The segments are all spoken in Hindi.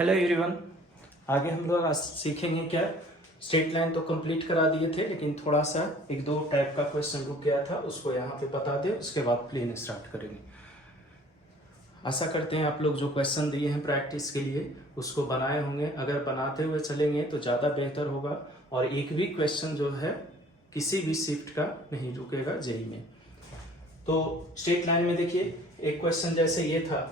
Hello everyone. आगे हम लोग आज सीखेंगे क्या, स्ट्रेट लाइन तो कंप्लीट करा दिए थे, लेकिन थोड़ा सा एक दो टाइप का क्वेश्चन रुक गया था, उसको यहाँ पे बता दे, उसके बाद प्लेन स्टार्ट करेंगे। आशा करते हैं आप लोग जो क्वेश्चन दिए हैं प्रैक्टिस के लिए उसको बनाए होंगे। अगर बनाते हुए चलेंगे तो ज़्यादा बेहतर होगा, और एक भी क्वेश्चन जो है किसी भी शिफ्ट का नहीं रुकेगा जेई में। तो स्ट्रेट लाइन में देखिए एक क्वेश्चन जैसे ये था,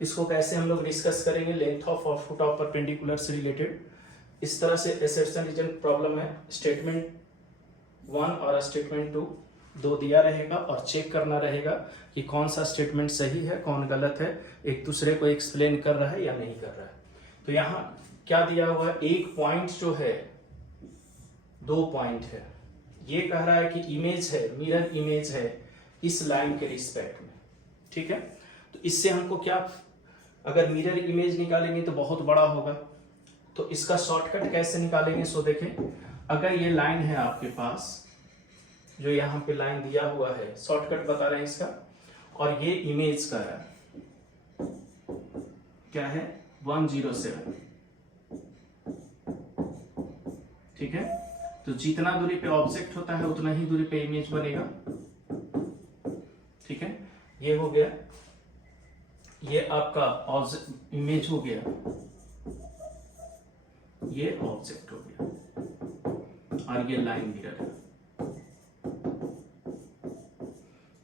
इसको कैसे हम लोग डिस्कस करेंगे, length of output of perpendicular से रिलेटेड। इस तरह से असर्शन रीजन प्रॉब्लम है, स्टेटमेंट 1 और स्टेटमेंट 2 दो दिया रहेगा और चेक करना रहेगा कि कौन सा स्टेटमेंट सही है कौन गलत है, एक दूसरे को एक्सप्लेन कर रहा है या नहीं कर रहा है। तो यहाँ क्या दिया हुआ है, एक पॉइंट जो है, दो पॉइंट है, ये कह रहा है कि इमेज है, मिरर इमेज है इस लाइन के रिस्पेक्ट में, ठीक है। तो इससे हमको क्या, अगर मिरर इमेज निकालेंगे तो बहुत बड़ा होगा, तो इसका शॉर्टकट कैसे निकालेंगे। सो देखें, अगर ये लाइन है आपके पास, जो यहाँ पे लाइन दिया हुआ है, शॉर्टकट बता रहे हैं इसका, और ये इमेज का है, क्या है 107, ठीक है। तो जितना दूरी पे ऑब्जेक्ट होता है उतना ही दूरी पे इमेज बनेगा, ठीक है। ये हो गया, ये आपका इमेज हो गया, ये ऑब्जेक्ट हो गया, और ये लाइन मिरर है।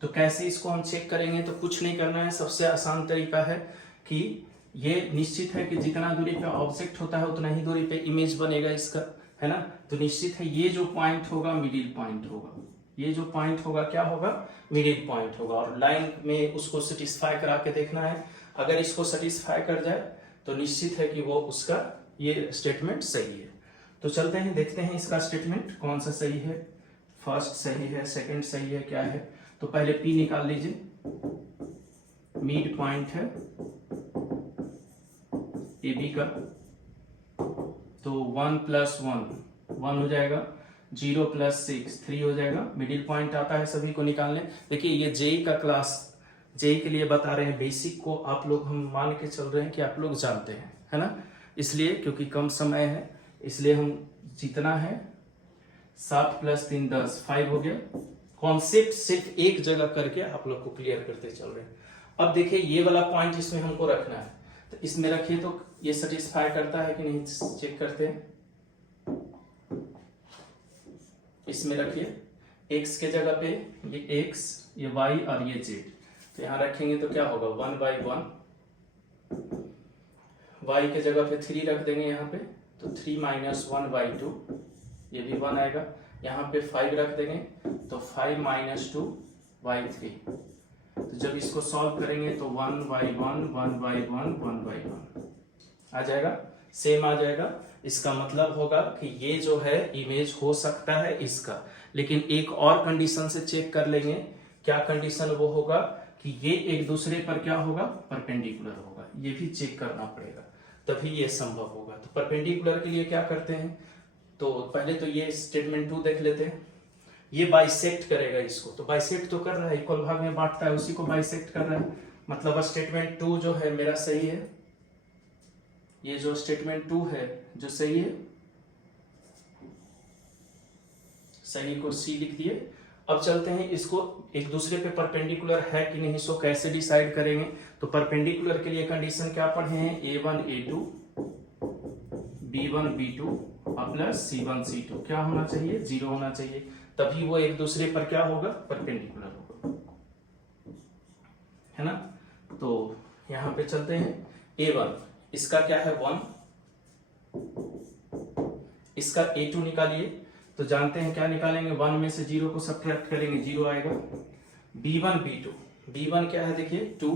तो कैसे इसको हम चेक करेंगे, तो कुछ नहीं करना है, सबसे आसान तरीका है कि ये निश्चित है कि जितना दूरी पे ऑब्जेक्ट होता है उतना ही दूरी पे इमेज बनेगा इसका, है ना। तो निश्चित है ये जो पॉइंट होगा मिडिल पॉइंट होगा, ये जो पॉइंट होगा क्या होगा, मिडिल पॉइंट होगा, और लाइन में उसको सेटिस्फाई करा के देखना है। अगर इसको सेटिस्फाई कर जाए तो निश्चित है कि वो उसका ये स्टेटमेंट सही है। तो चलते हैं देखते हैं इसका स्टेटमेंट कौन सा सही है, फर्स्ट सही है, सेकंड सही है, क्या है। तो पहले P निकाल लीजिए, मिड पॉइंट है AB का, तो 1 + 1 हो जाएगा, 0 + 6 3 हो जाएगा। मिडिल पॉइंट आता है सभी को निकालने। देखिए ये जेई का क्लास, जेई के लिए बता रहे हैं, बेसिक को आप लोग हम मान के चल रहे हैं कि आप लोग जानते हैं, है ना। इसलिए क्योंकि कम समय है, इसलिए हम जितना है 7 + 3 10 5 हो गया। कॉन्सेप्ट सिर्फ एक जगह करके आप लोग को क्लियर करते चल रहे हैं। अब देखिए ये वाला पॉइंट इसमें हमको रखना है, तो इसमें रखिए तो ये सेटिस्फाई करता है कि नहीं, चेक करते हैं। इसमें रखिए x के जगह पे ये x, ये y और ये z, तो यहाँ रखेंगे तो क्या होगा 1/1, y के जगह पे 3 रख देंगे यहाँ पे, तो 3 - 1/2, ये भी 1 आएगा। यहाँ पे 5 रख देंगे तो 5 - 2/3। तो जब इसको सॉल्व करेंगे तो 1/1 1/1 1/1 आ जाएगा, सेम आ जाएगा। इसका मतलब होगा कि ये जो है इमेज हो सकता है इसका, लेकिन एक और कंडीशन से चेक कर लेंगे। क्या कंडीशन वो होगा कि ये एक दूसरे पर क्या होगा, परपेंडिकुलर होगा, ये भी चेक करना पड़ेगा, तभी ये संभव होगा। तो परपेंडिकुलर के लिए क्या करते हैं, तो पहले तो ये स्टेटमेंट 2 देख लेते हैं। ये बाइसेक्ट करेगा इसको, तो बाइसेक्ट तो कर रहा है, इक्वल भाग में बांटता है, उसी को बाइसेक्ट कर रहा है। मतलब स्टेटमेंट 2 जो है मेरा सही है, ये जो स्टेटमेंट 2 है जो सही है, सही को C लिख दिए। अब चलते हैं इसको एक दूसरे पे परपेंडिकुलर है कि नहीं, सो कैसे डिसाइड करेंगे। तो परपेंडिकुलर के लिए कंडीशन क्या पढ़े हैं, A1 A2 B1 B2 plus C1 C2 क्या होना चाहिए, 0 होना चाहिए, तभी वो एक दूसरे पर क्या होगा, परपेंडिकुलर होगा, है ना। तो यहां पे चलते हैं, A1 इसका क्या है 1, इसका A2 निकालिए, तो जानते हैं क्या निकालेंगे, 1 में से 0 को सब्ट्रैक्ट करेंगे, 0 आएगा। B1 B2, B1 क्या है देखिए 2,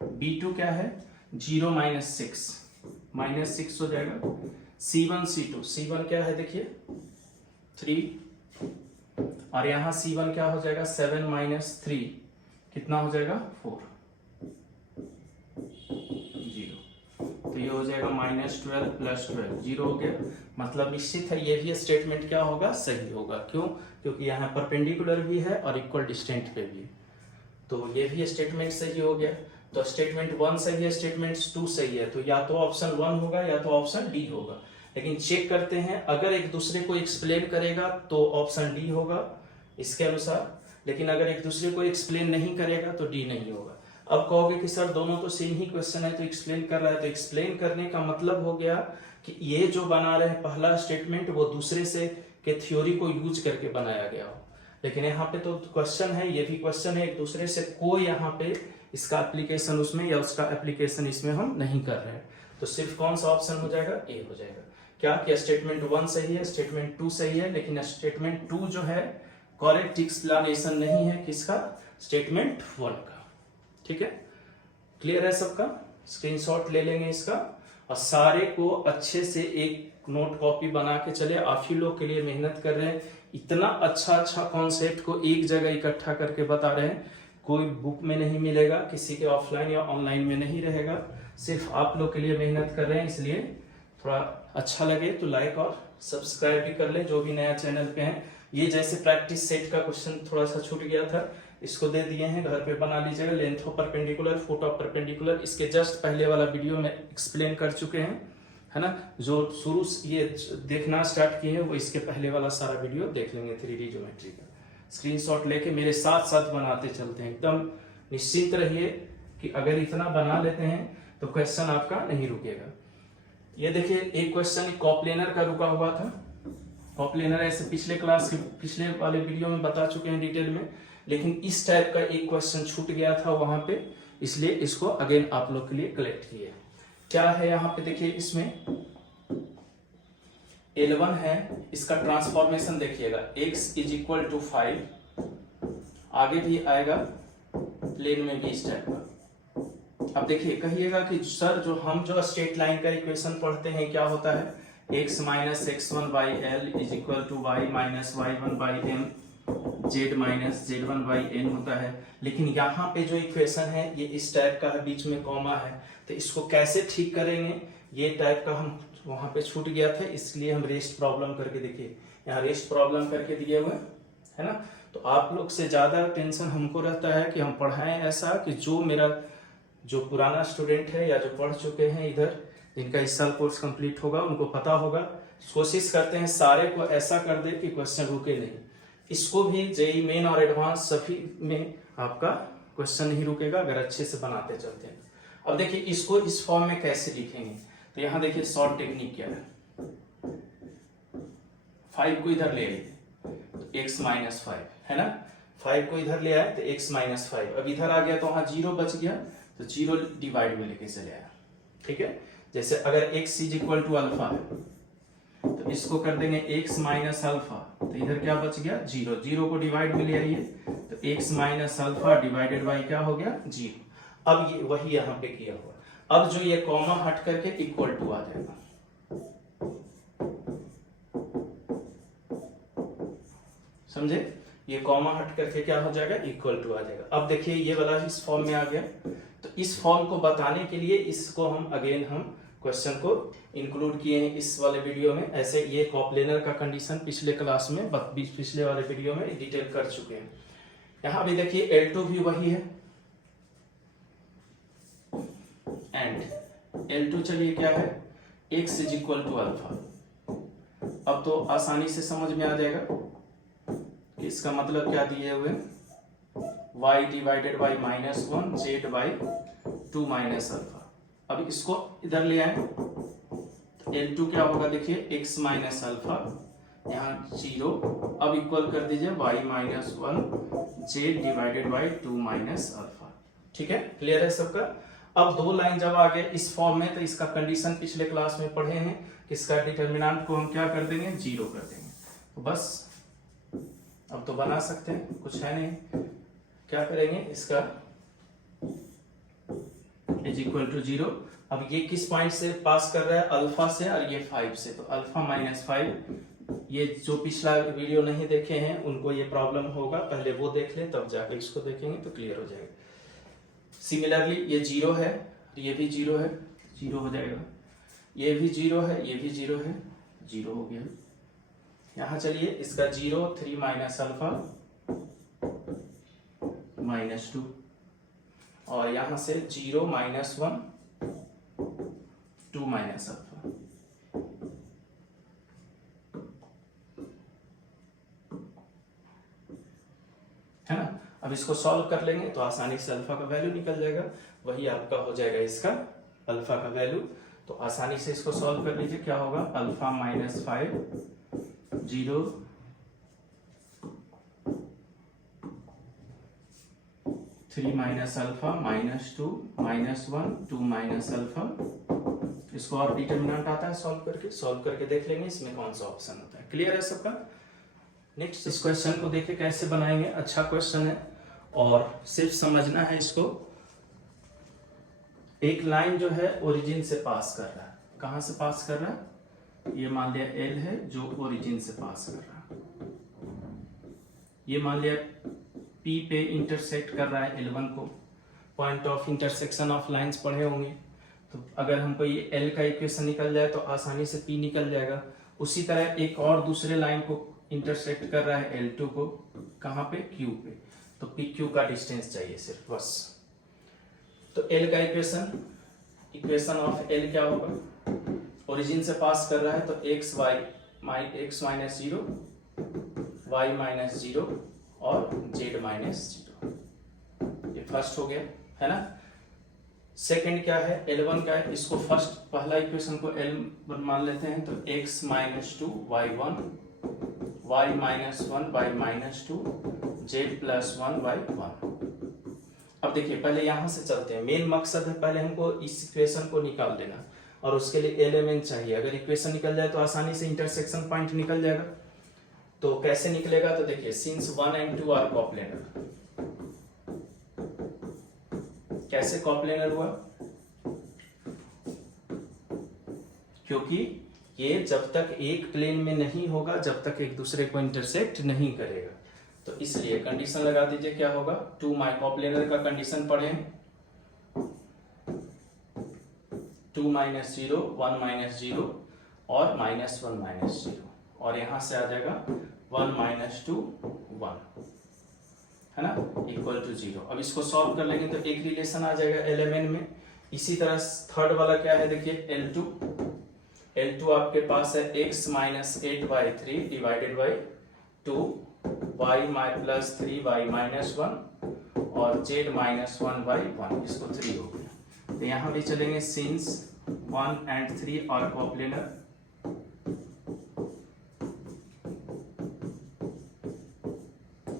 B2 क्या है 0 - 6 -6 हो जाएगा। C1 C2, C1 क्या है देखिए 3, और यहां C1 क्या हो जाएगा 7 - 3 कितना हो जाएगा 4, 0। तो ये हो जाएगा -12 + 12 0 हो गया। मतलब निश्चित है ये भी स्टेटमेंट क्या होगा, सही होगा। क्यों, क्योंकि यहाँ परपेंडिकुलर भी है और इक्वल डिस्टेंट पे भी, तो ये भी स्टेटमेंट सही हो गया। तो स्टेटमेंट 1 सही है, स्टेटमेंट 2 सही है, तो या तो ऑप्शन 1 होगा या तो ऑप्शन डी होगा। लेकिन चेक करते हैं, अगर एक दूसरे को एक्सप्लेन करेगा तो ऑप्शन डी होगा इसके अनुसार, लेकिन अगर एक दूसरे को एक्सप्लेन नहीं करेगा तो डी नहीं होगा। अब कहोगे कि सर दोनों तो सेम ही क्वेश्चन है, तो एक्सप्लेन कर रहा है, तो एक्सप्लेन करने का मतलब हो गया कि ये जो बना रहे हैं पहला स्टेटमेंट वो दूसरे से के थ्योरी को यूज करके बनाया गया हो। लेकिन यहाँ पे तो क्वेश्चन है, ये भी क्वेश्चन है, एक दूसरे से कोई यहाँ पे इसका एप्लीकेशन उसमें या उसका एप्लीकेशन इसमें हम नहीं कर रहे हैं। तो सिर्फ कौन सा ऑप्शन हो जाएगा, ए हो जाएगा। क्या स्टेटमेंट 1 सही है, स्टेटमेंट 2 सही है, लेकिन स्टेटमेंट 2 जो है करेक्ट एक्सप्लेनेशन नहीं है किसका, स्टेटमेंट 1 का। ठीक है, क्लियर है सबका? स्क्रीनशॉट ले लेंगे इसका और सारे को अच्छे से एक नोट कॉपी बना के चले। आप ही लोग के लिए मेहनत कर रहे हैं, इतना अच्छा कॉन्सेप्ट को एक जगह इकट्ठा करके बता रहे हैं, कोई बुक में नहीं मिलेगा, किसी के ऑफलाइन या ऑनलाइन में नहीं रहेगा, सिर्फ आप लोग के लिए मेहनत कर रहे हैं। इसलिए थोड़ा अच्छा लगे तो लाइक और सब्सक्राइब भी कर ले जो भी नया चैनल पे हैं। ये जैसे प्रैक्टिस सेट का क्वेश्चन थोड़ा सा छूट गया था, इसको दे दिए हैं, घर पे बना लीजिएगा। Length of perpendicular, foot of perpendicular, इसके जस्ट पहले वाला वीडियो में एक्सप्लेन कर चुके हैं, है ना। जो शुरू ये देखना स्टार्ट किए हैं वो इसके पहले वाला सारा वीडियो देख लेंगे 3D ज्योमेट्री का। स्क्रीनशॉट लेके मेरे साथ साथ बनाते चलते हैं, एकदम निश्चिंत रहिए कि अगर इतना बना लेते हैं तो क्वेश्चन आपका नहीं रुकेगा। ये देखिए एक क्वेश्चन कॉप्लेनर का रुका हुआ था। कॉप्लेनर ऐसे पिछले क्लास के पिछले वाले वीडियो में बता चुके हैं डिटेल में, लेकिन इस टाइप का एक क्वेश्चन छूट गया था वहां पे, इसलिए इसको अगेन आप लोग के लिए कलेक्ट किए। क्या है यहाँ पे देखिए, इसमें L1 है, इसका ट्रांसफॉर्मेशन देखिएगा, x = 5, आगे भी आएगा प्लेन में भी इस टाइप का। अब देखिए कहिएगा कि सर जो स्ट्रेट लाइन का इक्वेशन पढ़ते हैं क्या होता है, x - x1/L = y - y1/m z - z1/n होता है। लेकिन यहाँ पे जो इक्वेशन है ये इस टाइप का है, बीच में कॉमा है, तो इसको कैसे ठीक करेंगे, ये टाइप का हम वहां पे छूट गया था, इसलिए हम रेस्ट प्रॉब्लम करके देखिए, यहाँ रेस्ट प्रॉब्लम करके दिए हुए है ना। तो आप लोग से ज्यादा टेंशन हमको रहता है कि हम पढ़ाएं ऐसा कि जो मेरा जो पुराना स्टूडेंट है या जो पढ़ चुके हैं इधर, जिनका इस साल कोर्स कंप्लीट होगा उनको पता होगा। कोशिश करते हैं सारे को ऐसा कर दे कि क्वेश्चन रुके नहीं। इसको भी जेई मेन और एडवांस सभी में आपका क्वेश्चन नहीं रुकेगा अगर अच्छे से बनाते चलते हैं। अब देखिए इसको इस फॉर्म में कैसे लिखेंगे, तो यहाँ देखिए शॉर्ट टेक्निक क्या है, 5 को इधर ले आइए तो x - 5 है ना, 5 को इधर ले आए तो x - 5, अब इधर आ गया तो वहां 0 बच गया, तो 0 डिवाइड में लेके चले आया। ठीक है, जैसे अगर x = अल्फा है तो इसको कर देंगे x - अल्फा, तो इधर क्या बच गया 0, 0 को डिवाइड में ले आइए तो x - अल्फा डिवाइडेड बाई क्या हो गया 0। अब ये वही यहाँ पे किया हुआ, अब जो ये कॉमा हट करके इक्वल टू आ जाएगा, समझे, ये कॉमा हट करके क्या हो जाएगा इक्वल टू आ जाएगा। अब देखिए ये वाला इस फॉर्म में आ गया, तो इस फॉर्म को बताने के लिए इसको हम क्वेश्चन को इंक्लूड किए हैं इस वाले वीडियो में। ऐसे ये कॉप्लेनर का कंडीशन पिछले क्लास में पिछले वाले वीडियो में डिटेल कर चुके हैं। यहाँ भी देखिए L2 भी वही है, एंड L2 चलिए क्या है x = अल्फा। अब तो आसानी से समझ में आ जाएगा कि इसका मतलब क्या दिए हुए, y divided by -1 z/2 - alpha. अब इसको इधर ले आए, L2 क्या होगा देखिए x - अल्फा, यहाँ 0, अब इक्वल कर दीजिए y - 1 z divided by 2 - alpha. ठीक है, क्लियर है सबका। अब दो लाइन जब आ गए इस फॉर्म में, तो इसका कंडीशन पिछले क्लास में पढ़े हैं, इसका डिटर्मिनेंट को हम क्या कर देंगे 0 कर देंगे, तो बस अब तो बना सकते हैं, कुछ है नहीं। क्या करेंगे, इसका = 0। अब ये किस पॉइंट से पास कर रहा है, अल्फा से, और ये 5 से, तो अल्फा - 5। ये जो पिछला वीडियो नहीं देखे हैं उनको ये प्रॉब्लम होगा, पहले वो देख ले तब जाकर इसको देखेंगे तो क्लियर हो जाएगा। सिमिलरली ये 0 है, ये भी 0 है, 0 हो जाएगा, ये भी 0 है, ये भी 0 है, 0 हो गया। यहाँ चलिए इसका 0 3 - अल्फा -2, और यहाँ से 0 -1 2 माइनस अल्फा। है ना। अब इसको सॉल्व कर लेंगे तो आसानी से अल्फा का वैल्यू निकल जाएगा, वही आपका हो जाएगा इसका अल्फा का वैल्यू। तो आसानी से इसको सॉल्व कर लीजिए। क्या होगा, alpha -5 0 3 minus alpha -2 -1 2 minus alpha. इसको और डिटर्मिनेंट आता है सॉल्व करके देख लेंगे इसमें कौन सा ऑप्शन होता है। क्लियर है सबका। नेक्स्ट इस क्वेश्चन को देखिए कैसे बनाएंगे। अच्छा क्वेश्चन है और सिर्फ समझना है इसको। एक लाइन जो है ओरिजिन से पास कर रहा है। कहां से पास कर रहा है, ये मान लिया L है जो ओरिजिन से पास कर रहा है। ये मान लिया P पे इंटरसेक्ट कर रहा है L1 को। Point of intersection of lines पढ़े होंगे, तो अगर हमको ये L का इक्वेशन निकल जाए तो आसानी से P निकल जाएगा। उसी तरह एक और दूसरे लाइन को इंटरसेक्ट कर रहा है L2 को, कहाँ पे, Q पे। तो PQ का डिस्टेंस चाहिए सिर्फ, बस। तो L का इक्वेशन ऑफ L क्या होगा, ओरिजिन से पास कर रहा है तो x माइनस 0 y माइनस 0 और z माइनस 0। ये फर्स्ट हो गया, है ना। सेकंड क्या है, L1 का है। इसको फर्स्ट पहला इक्वेशन को L1 मान लेते हैं, तो x minus 2 y1 y minus 1 y minus 2 z plus 1 y1। अब देखिए पहले यहां से चलते हैं। मेन मकसद है पहले हमको इस इक्वेशन को निकाल देना और उसके लिए एलिमेंट चाहिए। अगर इक्वेशन निकल जाए तो आसानी से इंटरसेक्शन पॉइंट निकल जाएगा। तो कैसे निकलेगा, तो देखिए सिंस 1 and 2 आर कोप्लेनर। कैसे कोप्लेनर हुआ, क्योंकि ये जब तक एक प्लेन में नहीं होगा जब तक एक दूसरे को इंटरसेक्ट नहीं करेगा। तो इसलिए कंडीशन लगा दीजिए, क्या होगा, 2 कोप्लेनर का कंडीशन पढ़े, 2 माइनस 0 1 माइनस 0 और माइनस 1 माइनस 0, और यहां से आ जाएगा 1 माइनस 2 1, है ना, इक्वल टू 0। अब इसको सॉल्व कर लेंगे तो एक रिलेशन आ जाएगा एलिमेंट में। इसी तरह थर्ड वाला क्या है, देखिए L2 आपके पास है x minus 8/3 divided by 2 y plus 3y minus 1 और z माइनस 1/1। इसको 3 हो गया। तो यहाँ भी चलेंगे सिंस 1 and 3 आर कोप्लेनर।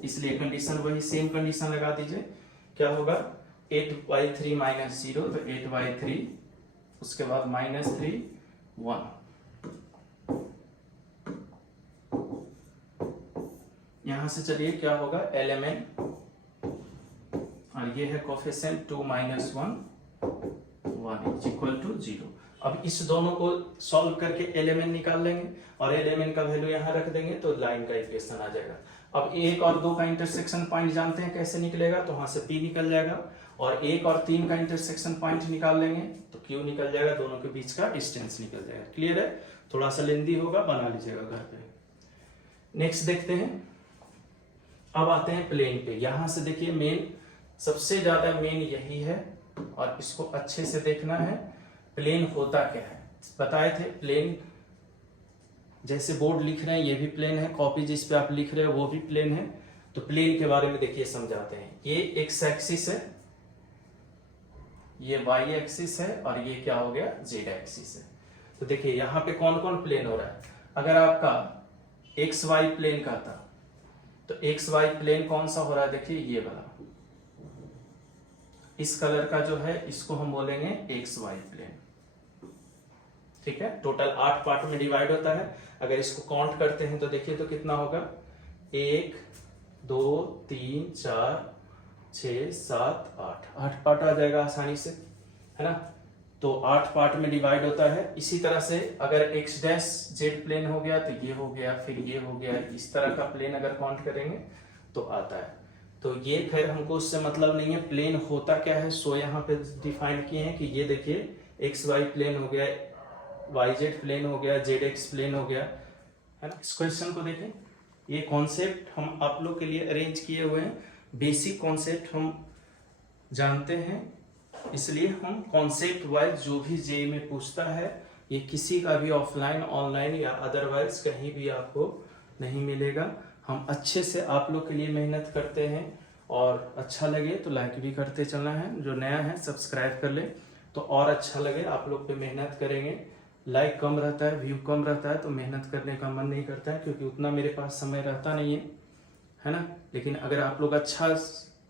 इसलिए कंडीशन वही सेम कंडीशन लगा दीजिए। क्या होगा, 8/3 माइनस 0, तो 8/3, उसके बाद माइनस 3 1। यहां से चलिए क्या होगा, एलिमेंट, और ये है कोफिशिएंट 2 माइनस 1 1 इक्वल टू 0। अब इस दोनों को सॉल्व करके एलिमेंट निकाल लेंगे और एलिमेंट का वैल्यू यहां रख देंगे तो लाइन का इक्वेशन आ जाएगा। अब 1 और 2 का इंटरसेक्शन पॉइंट जानते हैं कैसे निकलेगा, तो वहां से P निकल जाएगा, और 1 और 3 का इंटरसेक्शन पॉइंट निकाल लेंगे तो Q निकल जाएगा, दोनों के बीच का डिस्टेंस निकल जाएगा। क्लियर है, थोड़ा सा लेंदी होगा, बना लीजिएगा घर पे। नेक्स्ट देखते हैं। अब आते हैं प्लेन पे। यहां से देखिए मेन, सबसे ज्यादा मेन यही है और इसको अच्छे से देखना है। प्लेन होता क्या है, बताए थे प्लेन, जैसे बोर्ड लिख रहे हैं ये भी प्लेन है, कॉपी जिस पे आप लिख रहे हो वो भी प्लेन है। तो प्लेन के बारे में देखिए समझाते हैं। ये एक्स एक्सिस है, ये वाई एक्सिस है, और ये क्या हो गया, जेड एक्सिस है। तो देखिए यहाँ पे कौन कौन प्लेन हो रहा है। अगर आपका एक्स वाई प्लेन का था तो एक्स वाई प्लेन कौन सा हो रहा है, देखिए ये वाला, इस कलर का जो है इसको हम बोलेंगे एक्स वाई प्लेन। ठीक है, टोटल 8 पार्ट में डिवाइड होता है। अगर इसको काउंट करते हैं तो देखिए तो कितना होगा, 1 2 3 4 6 7 8 पार्ट आ जाएगा आसानी से, है ना। तो 8 पार्ट में डिवाइड होता है। इसी तरह से अगर एक्स डैश जेड प्लेन हो गया तो ये हो गया, फिर ये हो गया, इस तरह का प्लेन अगर काउंट करेंगे तो आता है। तो ये खैर हमको उससे मतलब नहीं है, प्लेन होता क्या है सो यहाँ पे डिफाइन किए हैं कि ये देखिए एक्स वाई प्लेन हो गया, वाई जेड प्लेन हो गया, जेड एक्स प्लेन हो गया, है ना। इस क्वेश्चन को देखें, ये कॉन्सेप्ट हम आप लोग के लिए अरेंज किए हुए हैं। बेसिक कॉन्सेप्ट हम जानते हैं, इसलिए हम कॉन्सेप्ट वाइज जो भी जे में पूछता है, ये किसी का भी ऑफलाइन ऑनलाइन या अदरवाइज कहीं भी आपको नहीं मिलेगा। हम अच्छे से आप लोग के लिए मेहनत करते हैं, और अच्छा लगे तो लाइक भी करते चलना है, जो नया है सब्सक्राइब कर ले तो और अच्छा लगे। आप लोग पे मेहनत करेंगे, लाइक कम रहता है, व्यू कम रहता है तो मेहनत करने का मन नहीं करता है, क्योंकि उतना मेरे पास समय रहता नहीं है ना। लेकिन अगर आप लोग अच्छा,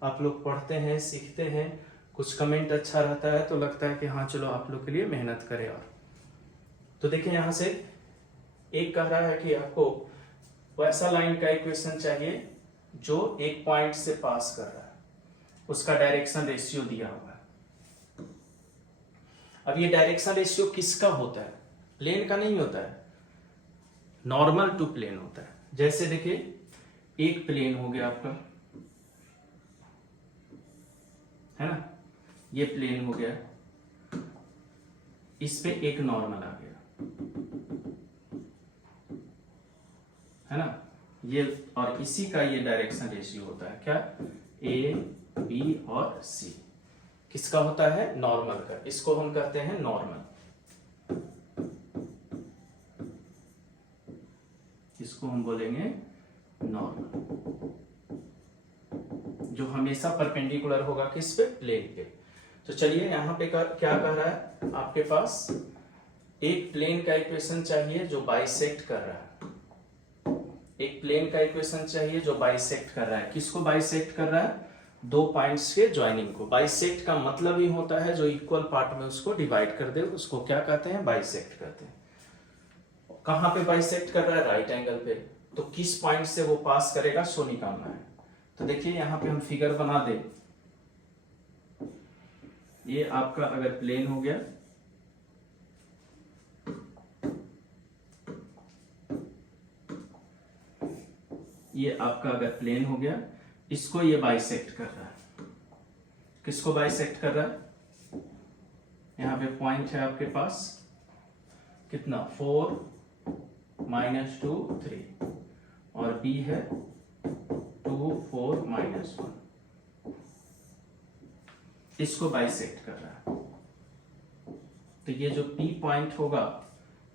आप लोग पढ़ते हैं, सीखते हैं, कुछ कमेंट अच्छा रहता है तो लगता है कि हाँ चलो आप लोग के लिए मेहनत करें। और तो देखिए यहाँ से एक कह रहा है कि आपको वैसा लाइन का इक्वेशन चाहिए जो एक पॉइंट से पास कर रहा है, उसका डायरेक्शन रेशियो दिया हुआ है। अब ये डायरेक्शन रेशियो किसका होता है? प्लेन का नहीं होता है, नॉर्मल टू प्लेन होता है। जैसे देखिए एक प्लेन हो गया आपका, है ना, ये प्लेन हो गया, इस पे एक नॉर्मल आ गया, है ना, ये, और इसी का ये डायरेक्शन रेशियो होता है क्या? ए बी और सी किसका होता है? नॉर्मल का। इसको हम कहते हैं नॉर्मल, इसको हम बोलेंगे नॉर्मल, जो हमेशा परपेंडिकुलर होगा किस पे? प्लेन पे। तो चलिए यहाँ पे क्या कह रहा है, आपके पास एक प्लेन का इक्वेशन चाहिए जो बाइसेक्ट कर रहा है, एक प्लेन का इक्वेशन चाहिए जो बाइसेक्ट कर रहा है। किसको बाइसेक्ट कर रहा है? दो पॉइंट्स के ज्वाइनिंग को। बाइसेक्ट का मतलब ही होता है जो इक्वल पार्ट में उसको डिवाइड कर दे, उसको क्या कहते हैं? बाइसेक्ट कहते हैं। कहां पे बाइसेक्ट कर रहा है? राइट एंगल पे। तो किस पॉइंट से वो पास करेगा, सो निकालना है। तो देखिए यहां पे हम फिगर बना दे, ये आपका अगर प्लेन हो गया, ये आपका अगर प्लेन हो गया, इसको ये बाइसेक्ट कर रहा है। किसको बाइसेक्ट कर रहा है? यहां पे पॉइंट है आपके पास कितना? 4 -2 3, और बी है 2 4 -1, इसको बाइसेक्ट कर रहा है। तो ये जो पी पॉइंट होगा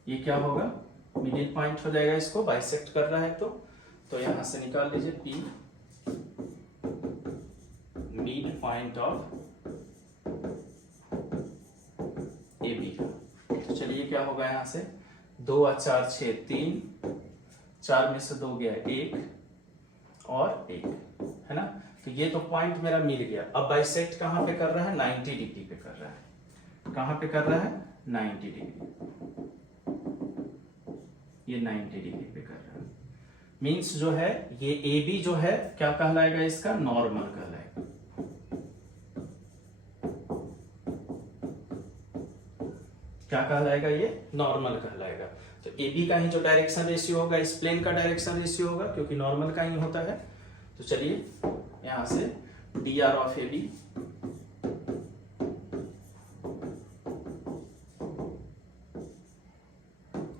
ये क्या होगा? मिडिल पॉइंट हो जाएगा, इसको बाइसेक्ट कर रहा है। तो यहां से निकाल लीजिए P mid point of A B का। तो चलिए क्या होगा यहां से, 2 और 4 6 3, 4 में से 2 गया 1 और 1, है ना। तो ये तो पॉइंट मेरा मिल गया। अब बाइसेक्ट कहां पे कर रहा है? 90 डिग्री पे कर रहा है। कहां पे कर रहा है? 90 डिग्री, ये 90 डिग्री पे कर रहा है। मीन्स जो है ये ए बी जो है क्या कहलाएगा? इसका नॉर्मल कहलाएगा। क्या कहलाएगा? ये नॉर्मल कहलाएगा। तो ए बी का ही जो डायरेक्शन रेशियो होगा इस प्लेन का डायरेक्शन रेशियो होगा, क्योंकि नॉर्मल का ही होता है। तो चलिए यहां से D R of A B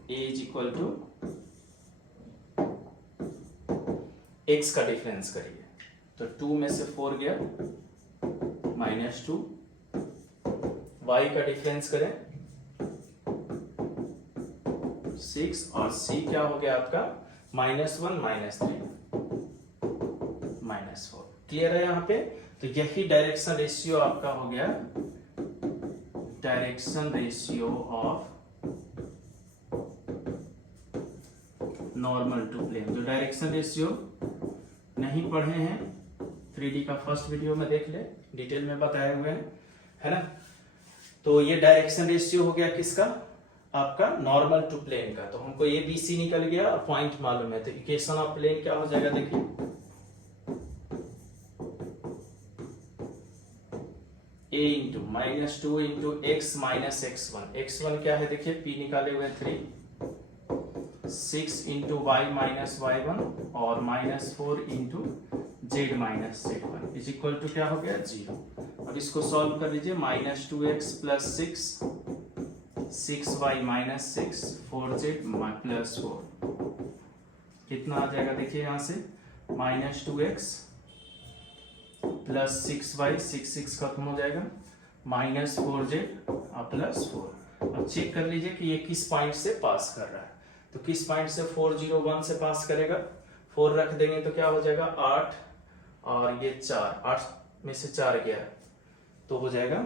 is equal to x का डिफरेंस करिए, तो 2 में से 4 गया -2, y का डिफरेंस करें 6, और c क्या हो गया आपका? -1 -3 -4। क्लियर है यहाँ पे? तो यही डायरेक्शन रेशियो आपका हो गया, direction ratio of normal to plane. जो डायरेक्शन रेशियो नहीं पढ़े हैं 3D का फर्स्ट वीडियो में देख ले, डिटेल में बताए हुए हैं, है ना। तो ये डायरेक्शन रेशियो हो गया किसका? आपका नॉर्मल टू प्लेन का। तो हमको ए बी सी निकल गया और पॉइंट मालूम है, तो इक्वेशन ऑफ प्लेन क्या हो जाएगा? देखिए a into -2 into x minus x1। x1 क्या है? देखिए p निकाले हुए 3, 6 इंटू वाई माइनस y1 और -4 into z minus z1 is equal to क्या हो गया? 0। अब इसको सॉल्व कर लीजिए, -2x plus 6, 6y minus 6, 4z plus 4, कितना आ जाएगा? देखिए यहां से -2x प्लस 6y, 6 खत्म हो जाएगा, माइनस 4z और प्लस 4। अब चेक कर लीजिए कि ये किस पॉइंट से पास कर रहा है। तो किस पॉइंट से 401 से पास करेगा, 4 रख देंगे तो क्या हो जाएगा 8 और ये 4, 8 में से 4 गया तो हो जाएगा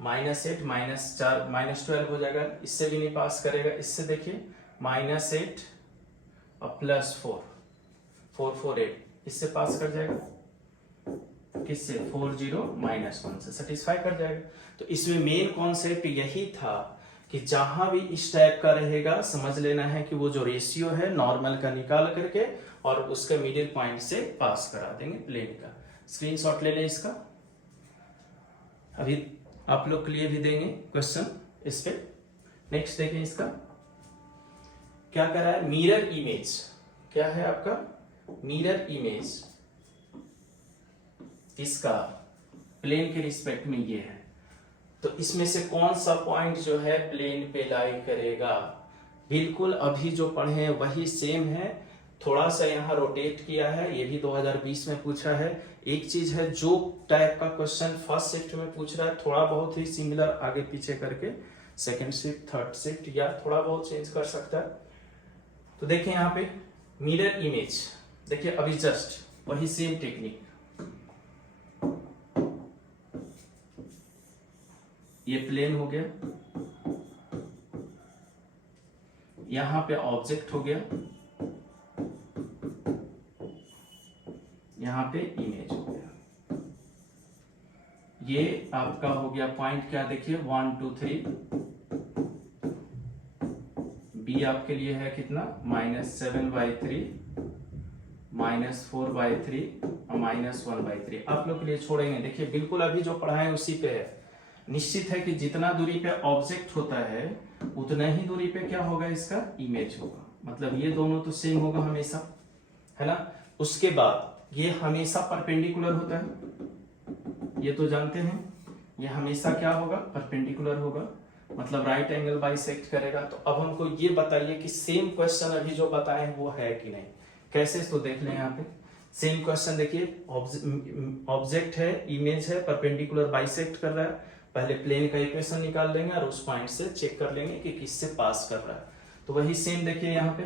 -8 -4 -12 हो जाएगा। इससे भी नहीं पास करेगा, इससे देखिए -8 और प्लस 4, 4 4 8, इससे पास कर जाएगा, किससे 40 -1 से सेटिस्फाई कर जाएगा। तो इसमें मेन कॉन्सेप्ट यही था कि जहां भी इस टाइप का रहेगा समझ लेना है कि वो जो रेशियो है नॉर्मल का निकाल करके और उसका मिडिल पॉइंट से पास करा देंगे प्लेन का। स्क्रीनशॉट ले लें इसका, अभी आप लोग के लिए भी देंगे क्वेश्चन इस पे। नेक्स्ट देखें इसका क्या कर रहा है, मिरर इमेज। क्या है आपका मिरर इमेज, इसका प्लेन के रिस्पेक्ट में ये है। तो इसमें से कौन सा पॉइंट जो है प्लेन पे लाई करेगा, बिल्कुल अभी जो पढ़े हैं वही सेम है, थोड़ा सा यहाँ रोटेट किया है, ये भी 2020 में पूछा है। एक चीज है जो टाइप का क्वेश्चन फर्स्ट शिफ्ट में पूछ रहा है थोड़ा बहुत ही सिमिलर आगे पीछे करके सेकंड शिफ्ट थर्ड शिफ्ट या थोड़ा बहुत चेंज कर सकता है। तो देखिए यहाँ पे मिरर इमेज, देखिए अभी जस्ट वही सेम टेक्निक, ये प्लेन हो गया, यहां पे ऑब्जेक्ट हो गया, यहां पे इमेज हो गया। ये आपका हो गया पॉइंट, क्या देखिए 1 2 3, बी आपके लिए है कितना -7/3, -4/3 और -1/3। आप लोग के लिए छोड़ेंगे, देखिए बिल्कुल अभी जो पढ़ाए उसी पे है। निश्चित है कि जितना दूरी पे ऑब्जेक्ट होता है उतना ही दूरी पे क्या होगा, इसका इमेज होगा, मतलब ये दोनों तो सेम होगा हमेशा, है ना। उसके बाद ये हमेशा परपेंडिकुलर होता है, ये तो जानते हैं, ये हमेशा क्या होगा परपेंडिकुलर होगा, मतलब राइट एंगल बाइसेक्ट करेगा। तो अब हमको ये बताइए कि सेम क्वेश्चन अभी जो बताए हैं वो है कि नहीं, कैसे, तो देख लें यहाँ पे सेम क्वेश्चन। देखिए ऑब्जेक्ट है, इमेज है, परपेंडिकुलर बाइसेक्ट कर रहा है, पहले प्लेन का इक्वेशन निकाल लेंगे और उस पॉइंट से चेक कर लेंगे कि किससे पास कर रहा है। तो वही सेम देखिए यहाँ पे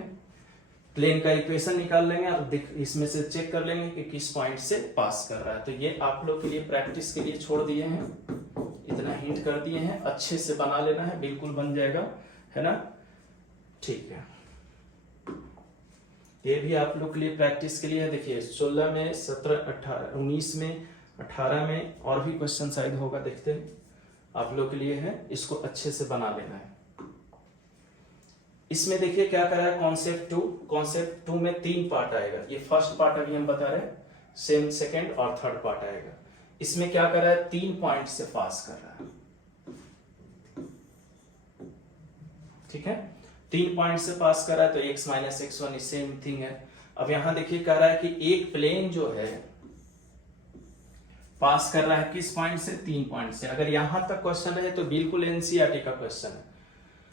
प्लेन का इक्वेशन निकाल लेंगे और इसमें से चेक कर लेंगे कि किस पॉइंट से पास कर रहा है। तो ये आप लोग के लिए प्रैक्टिस के लिए छोड़ दिए हैं, इतना हिंट कर दिए हैं, अच्छे से बना लेना है, बिल्कुल बन जाएगा, है ना। ठीक है, ये भी आप लोग के लिए प्रैक्टिस के लिए है। देखिए 16 में 17 18 19 में 18 में और भी क्वेश्चन शायद होगा, देखते हैं, आप लोग के लिए है, इसको अच्छे से बना लेना है। इसमें देखिए क्या करा है, कॉन्सेप्ट 2 में 3 पार्ट आएगा। ये फर्स्ट पार्ट अभी हम बता रहे हैं, सेकंड और थर्ड पार्ट आएगा। इसमें क्या कर रहा है, 3 पॉइंट से पास कर रहा है, ठीक है, 3 पॉइंट से पास कर रहा है। तो x - x1 सेम थिंग है। अब यहां देखिए कह रहा है कि एक प्लेन जो है पास कर रहा है किस पॉइंट से, 3 पॉइंट से। अगर यहां तक क्वेश्चन रहे तो बिल्कुल एनसीईआरटी का क्वेश्चन है,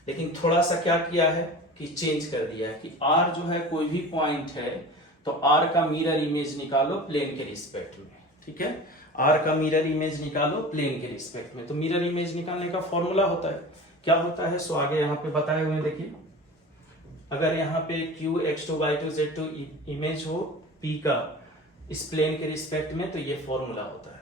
लेकिन थोड़ा सा क्या किया है कि चेंज कर दिया है कि r जो है कोई भी पॉइंट है तो r का मिरर इमेज निकालो प्लेन के रिस्पेक्ट में, ठीक है, r का मिरर इमेज निकालो प्लेन के रिस्पेक्ट में। तो मिरर इमेज निकालने का फॉर्मूला होता है, क्या होता है, सो आगे यहाँ पे बताए हुए, देखिए अगर यहाँ पे q x2 y2 z2 image हो p का इस प्लेन के रिस्पेक्ट में, तो ये फॉर्मूला होता है,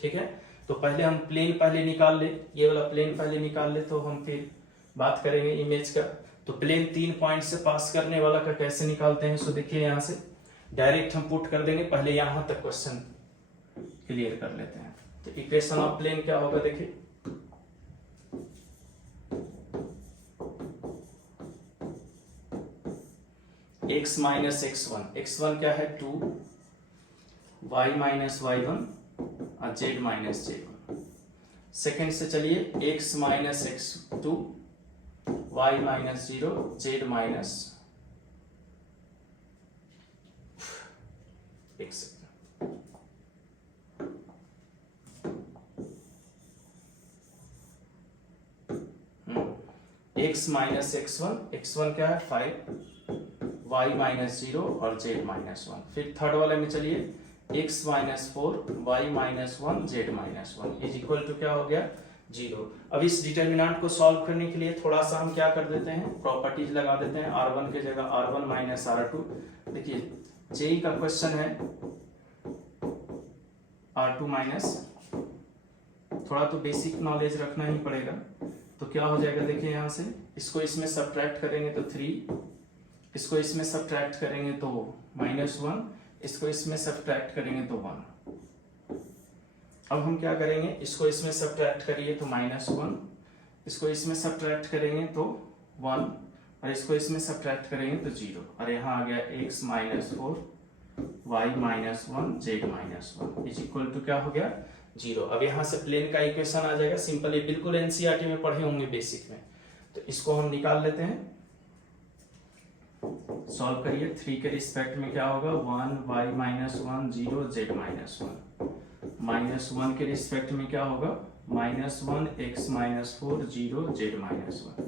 ठीक है। तो पहले हम प्लेन पहले निकाल ले, ये वाला प्लेन पहले निकाल ले, तो हम फिर बात करेंगे इमेज का। तो प्लेन 3 पॉइंट से पास करने वाला का कैसे निकालते हैं, सो देखिए यहाँ से डायरेक्ट हम पुट कर देंगे, पहले यहां तक क्वेश्चन क्लियर कर लेते हैं। तो इक्वेशन ऑफ प्लेन क्या होगा, देखिए x - x1, x1 क्या है 2, y - y1 और z - z1। सेकेंड से चलिए x - x2, y - 0, z - x। x - x1, x1 क्या है 5, y - 0 और z - 1। फिर थर्ड वाले में चलिए x minus 4 y minus 1 z minus 1 is equal to क्या हो गया 0। अब इस डिटर्मिनेंट को सॉल्व करने के लिए थोड़ा सा हम क्या कर देते हैं, प्रॉपर्टीज लगा देते हैं। r1 के जगह r1 माइनस r2। देखिए जेई का क्वेश्चन है r2 माइनस, थोड़ा तो बेसिक नॉलेज रखना ही पड़ेगा। तो क्या हो जाएगा देखिए, यहाँ से इसको इसमें सब्ट्रैक्ट करेंगे तो 3, इसको इसमें सब्ट्रैक्ट करेंगे तो -1, इसको इसमें सब्ट्रैक्ट करेंगे तो 1। अब हम क्या करेंगे, इसको इसमें सब्ट्रैक्ट करिए तो -1, इसको इसमें सब्ट्रैक्ट करेंगे तो 1, और इसको इसमें सब्ट्रैक्ट करेंगे तो 0। और यहाँ आ गया x minus 4 y minus 1 z minus 1 is equal to क्या हो गया 0। अब यहाँ से प्लेन का इक्वेशन आ जाएगा सिंपल, ये बिल्कुल एनसीईआरटी में पढ़े होंगे बेसिक में। तो इसको हम निकाल लेते हैं, सॉल्व करिए। 3 के रिस्पेक्ट में क्या होगा 1 y माइनस 1 0 z माइनस 1, -1 के रिस्पेक्ट में क्या होगा -1 x माइनस 4 0 z माइनस 1,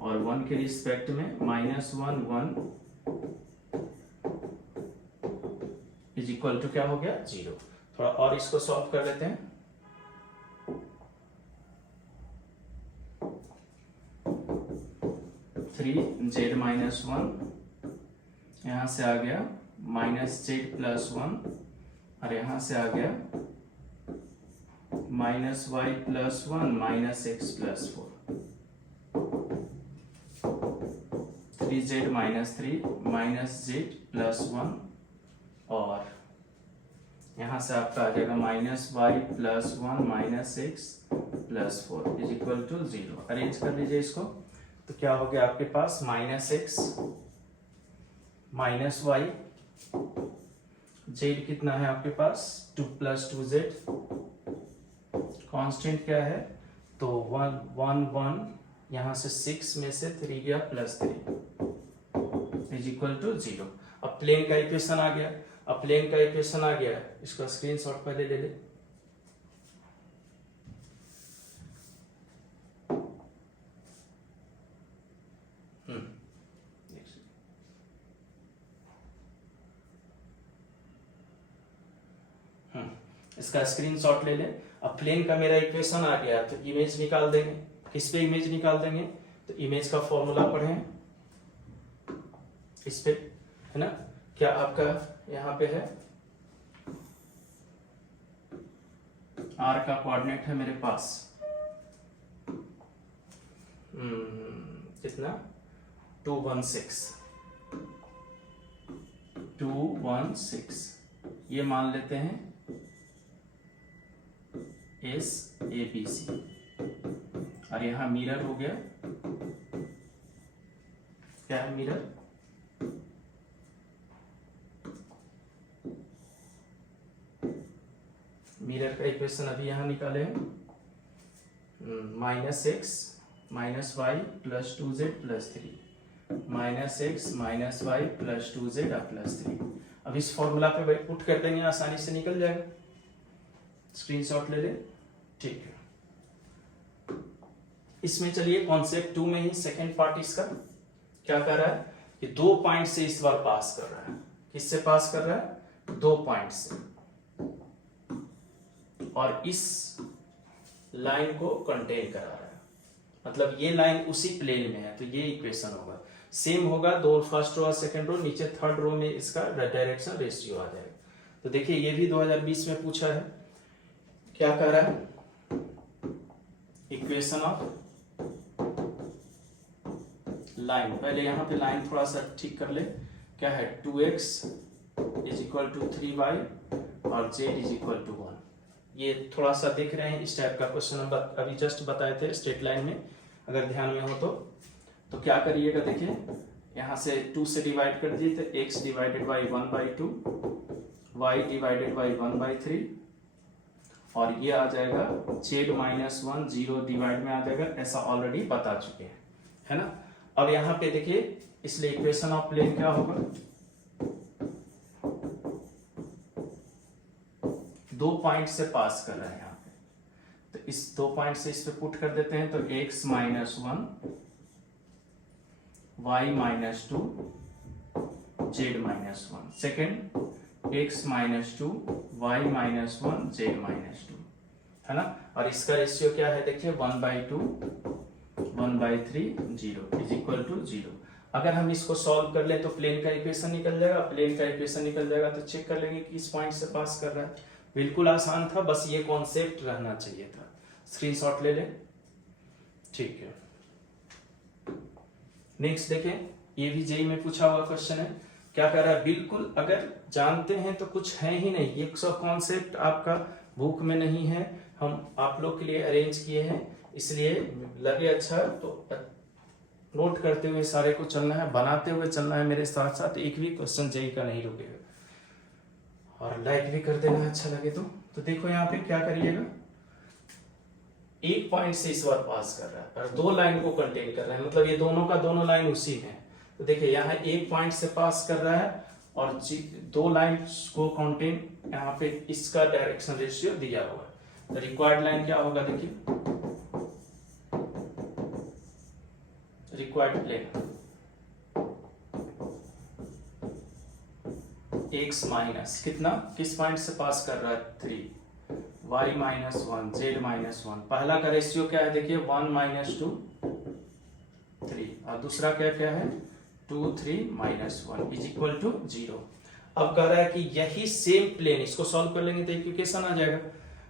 और 1 के रिस्पेक्ट में -1 1 इज इक्वल टू क्या हो गया 0। थोड़ा और इसको सॉल्व कर लेते हैं। z माइनस 1 यहां से आ गया -z प्लस 1, और यहां से आ गया -y plus 1 -x plus 4, 3z minus 3 -z plus 1, और यहाँ से आपका आ जाएगा -y plus 1 -x plus 4 is equal to 0। Arrange कर लीजिए इसको, तो क्या हो गया आपके पास -x -y, z कितना है आपके पास 2 + 2z, कांस्टेंट क्या है तो 1 1 1, यहाँ से 6 में से 3 गया +3 इज इक्वल टू 0। अब प्लेन का इक्वेशन आ गया। अब प्लेन का इक्वेशन आ गया, इसका स्क्रीनशॉट पहले ले ले। इसका स्क्रीनशॉट ले ले। अब प्लेन का मेरा इक्वेशन आ गया, तो इमेज निकाल देंगे। किस पे इमेज निकाल देंगे, तो इमेज का फॉर्मूला पढ़ें इस पे, है ना। क्या आपका यहाँ पे है r का कोऑर्डिनेट है मेरे पास कितना 216, ये मान लेते हैं एस ए बी सी, और यहाँ मिरर हो गया, क्या है मिरर, मिरर का इक्वेशन अभी यहाँ निकाले हैं -x -y + 2z + 3 -x -y + 2z + 3। अब इस फॉर्मूला पे पुट कर देंगे, आसानी से निकल जाएगा। स्क्रीनशॉट ले ले, ठीक है। इसमें चलिए कॉन्सेप्ट 2 में ही सेकेंड पार्ट इसका क्या कर रहा है कि 2 पॉइंट से इस बार पास कर रहा है। किससे पास कर रहा है 2 पॉइंट से, और इस लाइन को कंटेन करा रहा है, मतलब ये लाइन उसी प्लेन में है, तो ये इक्वेशन होगा सेम होगा। 2 फर्स्ट रो और सेकंड रो, नीचे थर्ड रो में इसका डायरेक्शन रेशियो आ जाएगा। तो देखिए ये भी 2020 में पूछा है, क्या कह रहा है इक्वेशन ऑफ लाइन। पहले यहाँ पे लाइन थोड़ा सा ठीक कर ले, क्या है 2x = 3y और z = 1। ये थोड़ा सा देख रहे हैं, इस टाइप का क्वेश्चन हम अभी जस्ट बताए थे स्ट्रेट लाइन में, अगर ध्यान में हो तो क्या करिएगा, देखिए यहाँ से 2 से डिवाइड कर दिए तो x / 1/2, y / 1/3, और ये आ जाएगा z - 1 0 डिवाइड में आ जाएगा, ऐसा ऑलरेडी बता चुके हैं, है ना। अब यहाँ पे देखिए, इसलिए इक्वेशन ऑफ प्लेन क्या होगा, 2 पॉइंट से पास कर रहे हैं यहाँ पे, तो इस 2 पॉइंट से इस पे पुट कर देते हैं, तो x - 1 y - 2 z - 1। Second x minus 2 y minus 1 z minus 2, है ना। और इसका रेशियो क्या है देखिए 1/2 1/3 0 इज इक्वल टू 0। अगर हम इसको सॉल्व कर लें तो प्लेन का इक्वेशन निकल जाएगा, प्लेन का इक्वेशन निकल जाएगा तो चेक कर लेंगे कि इस पॉइंट से पास कर रहा है। बिल्कुल आसान था, बस ये कॉन्सेप्ट रहना चाहिए था। स्क्रीनशॉट ले लें, ठीक है। नेक्स्ट देखें, ये भी जेईई में पूछा हुआ क्वेश्चन है। क्या कर रहा है, बिल्कुल अगर जानते हैं तो कुछ है ही नहीं, ये सब कॉन्सेप्ट आपका बुक में नहीं है, हम आप लोग के लिए अरेंज किए हैं, इसलिए लगे अच्छा तो नोट करते हुए सारे को चलना है, बनाते हुए चलना है मेरे साथ साथ, एक भी क्वेश्चन जेईई का नहीं रुकेगा। और लाइक भी कर देना अच्छा लगे तो देखो यहाँ पे क्या करिएगा, एक पॉइंट से इस बार पास कर रहा है और 2 लाइन को कंटेन कर रहा है, मतलब ये दोनों का दोनों लाइन उसी में। तो देखिए यहाँ एक पॉइंट से पास कर रहा है और 2 लाइन को कंटेन, यहाँ पे इसका डायरेक्शन रेशियो दिया हुआ है। तो रिक्वायर्ड लाइन क्या होगा देखिए, रिक्वायर्ड प्लेन x माइनस कितना, किस पॉइंट से पास कर रहा है 3, y माइनस 1 z माइनस 1। पहला का रेशियो क्या है देखिए 1 माइनस 2 3, और दूसरा क्या क्या है 2 3 माइनस 1 इज इक्वल टू 0। अब कह रहा है कि यही सेम प्लेन, इसको सॉल्व कर लेंगे तो इक्वेशन आ जाएगा।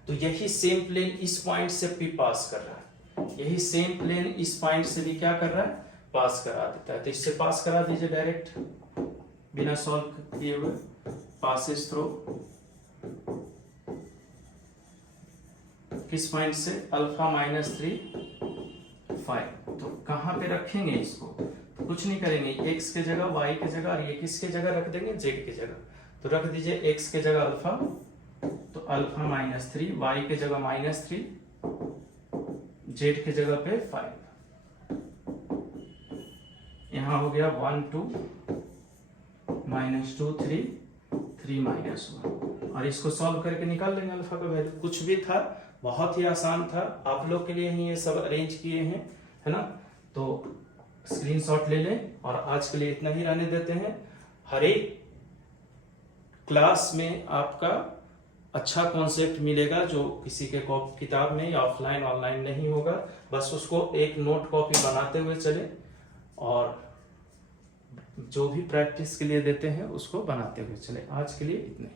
तो यही सेम प्लेन इस पॉइंट से भी पास कर रहा है, यही सेम प्लेन इस पॉइंट से भी क्या कर रहा है, पास करा देता है। तो इससे पास करा दीजिए डायरेक्ट बिना सॉल्व किए हुए, पासेस थ्रू किस पॉइंट से, अल्फा माइनस 3 5। तो कहां पे रखेंगे इसको, तो कुछ नहीं करेंगे, x के जगह y के जगह, और ये किसके जगह रख देंगे, z के जगह। तो रख दीजिए x के जगह अल्फा, तो अल्फा माइनस 3, y के जगह माइनस 3, z के जगह पे 5। यहाँ हो गया 1 2 माइनस 2 3 3 माइनस 1, और इसको सॉल्व करके निकाल लेंगे अल्फा का वैल्यू। कुछ भी था, बहुत ही आसान था, आप लोग के लिए ही ये सब अरेंज किए हैं, है ना। तो स्क्रीनशॉट ले लें, और आज के लिए इतना ही रहने देते हैं। हर एक क्लास में आपका अच्छा कॉन्सेप्ट मिलेगा जो किसी के किताब में या ऑफलाइन ऑनलाइन नहीं होगा, बस उसको एक नोट कॉपी बनाते हुए चले, और जो भी प्रैक्टिस के लिए देते हैं उसको बनाते हुए चले। आज के लिए इतना ही।